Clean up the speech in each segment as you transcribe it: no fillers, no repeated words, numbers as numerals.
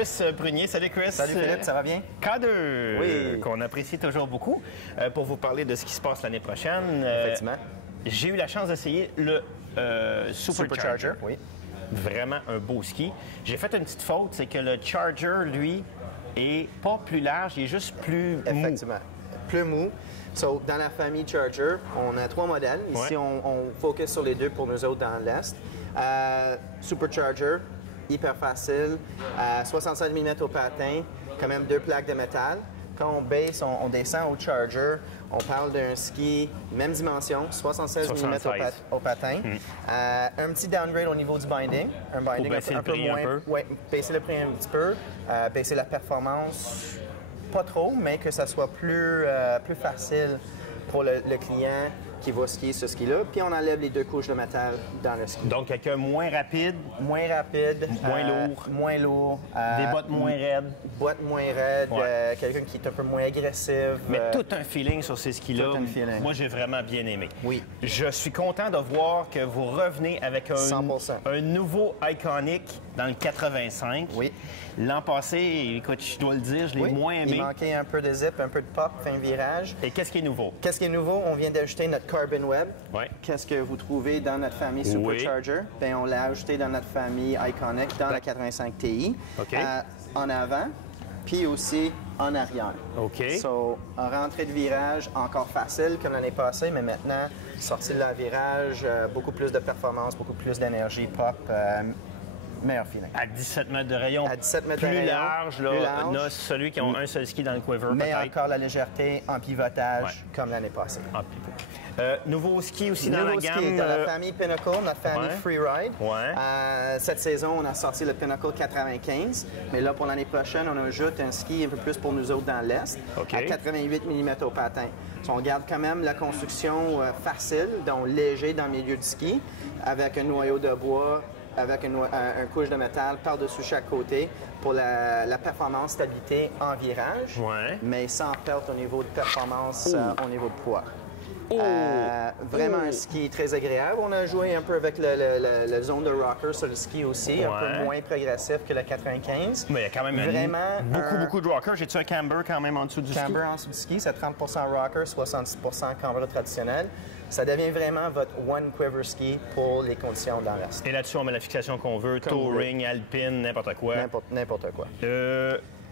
Chris Brunier. Salut Chris. Salut Philippe, ça va bien? K2, Oui. qu'on apprécie toujours beaucoup, pour vous parler de ce qui se passe l'année prochaine. Effectivement. J'ai eu la chance d'essayer le Supercharger. Oui. Vraiment un beau ski. J'ai fait une petite faute, c'est que le Charger, lui, est pas plus large, il est juste plus mou. Effectivement. Plus mou. So, dans la famille Charger, on a 3 modèles. Ici, on focus sur les 2 pour nous autres dans l'Est. Supercharger, hyper facile. 65 mm au patin, quand même 2 plaques de métal. Quand on baisse, on descend au Charger, on parle d'un ski, même dimension, 76 mm au patin. Un petit downgrade au niveau du binding. Un binding un peu moins. Oui, baisser le prix un petit peu, baisser la performance, pas trop, mais que ça soit plus facile pour le client qui va skier ce ski-là. Puis on enlève les 2 couches de métal dans le ski. Donc, quelqu'un moins rapide. Moins rapide. Moins lourd. Moins lourd. Des bottes moins raides. Bottes moins raides. Quelqu'un qui est un peu moins agressif. Mais tout un feeling sur ces skis-là. Moi, j'ai vraiment bien aimé. Oui. Je suis content de voir que vous revenez avec un nouveau Iconic dans le 85. Oui. L'an passé, écoute, je dois le dire, je l'ai moins aimé. Il manquait un peu de zip, un peu de pop, fin virage. Et qu'est-ce qui est nouveau? Qu'est-ce qui est nouveau? On vient d'ajouter notre Carbon Web. Oui. Qu'est-ce que vous trouvez dans notre famille Supercharger? Bien, on l'a ajouté dans notre famille Iconic, dans la 85 Ti. OK. En avant, puis aussi en arrière. OK. So, en rentrée de virage, encore facile comme l'année passée, mais maintenant, sortie de la virage, beaucoup plus de performance, beaucoup plus d'énergie, pop. Meilleur feeling. À 17 mètres de rayon. À 17 mètres plus de rayon. Large, là, plus large. Là, celui qui a un seul ski dans le quiver, mais peut-être. encore la légèreté en pivotage, comme l'année passée. En pivot. Nouveau ski aussi dans la gamme. Ski dans la famille Pinnacle, notre famille Freeride. Cette saison, on a sorti le Pinnacle 95. Mais là, pour l'année prochaine, on ajoute un ski un peu plus pour nous autres dans l'Est, à 88 mm au patin. So, on garde quand même la construction facile, donc léger dans le milieu du ski, avec un noyau de bois, avec un couche de métal par-dessus chaque côté pour la performance, stabilité en virage, mais sans perte au niveau de performance, au niveau de poids. Vraiment un ski très agréable. On a joué un peu avec le zone de rocker sur le ski aussi, un peu moins progressif que le 95. Mais il y a quand même beaucoup de rocker. J'ai-tu un camber quand même en dessous du ski? Camber en dessous du ski, c'est 30 rocker, 70 camber traditionnel. Ça devient vraiment votre one quiver ski pour les conditions dans l'Est. Et là-dessus, on met la fixation qu'on veut, touring, alpine, n'importe quoi. N'importe quoi.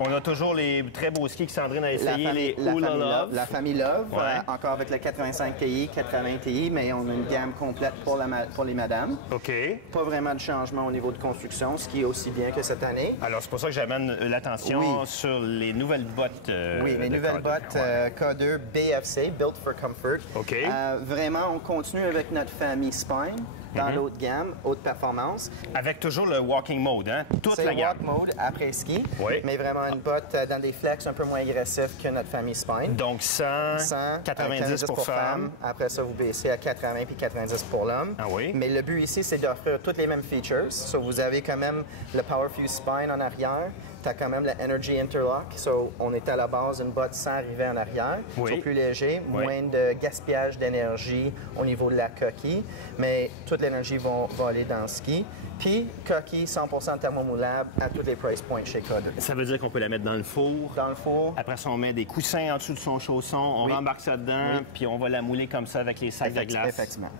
On a toujours les très beaux skis que Sandrine a essayé, les Oula Love. La famille Love, encore avec le 85 Ti, 80 Ti, mais on a une gamme complète pour les madames. OK. Pas vraiment de changement au niveau de construction, ce qui est aussi bien que cette année. Alors, c'est pour ça que j'amène l'attention sur les nouvelles bottes. Oui, les nouvelles bottes K2 BFC, Built for Comfort. OK. Vraiment, on continue avec notre famille Spine. Dans l'autre gamme, haute performance. Avec toujours le walking mode, hein? Toute la gamme. C'est walk mode après ski, mais vraiment une botte dans des flex un peu moins agressifs que notre famille Spine. Donc 100, 90 pour femmes. Après ça, vous baissez à 80 puis 90 pour l'homme. Ah oui? Mais le but ici, c'est d'offrir toutes les mêmes features. So, vous avez quand même le Powerfuse Spine en arrière. Tu as quand même la Energy Interlock. So, on est à la base d'une botte sans rivet en arrière. C'est plus léger, moins de gaspillage d'énergie au niveau de la coquille. Mais toute l'énergie va aller dans le ski. Puis, coquille 100% thermomoulable à tous les price points chez K2. Ça veut dire qu'on peut la mettre dans le four. Dans le four. Après ça, on met des coussins en dessous de son chausson, on rembarque ça dedans, puis on va la mouler comme ça avec les sacs de glace. Effectivement.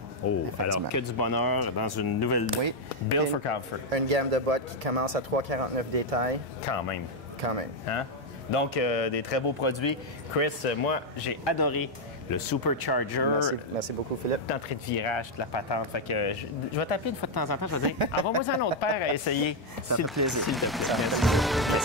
Alors que du bonheur dans une nouvelle Built for Comfort. Une gamme de bottes qui commence à 3,49 détails. Quand même. Quand même. Hein? Donc, des très beaux produits. Chris, moi, j'ai adoré le Supercharger. Merci beaucoup, Philippe. D'entrée de virage, de la patente. Fait que je vais t'appeler une fois de temps en temps, je vais dire, envoie-moi un autre paire à essayer. Ça fait plaisir. S'il te plaît. Merci.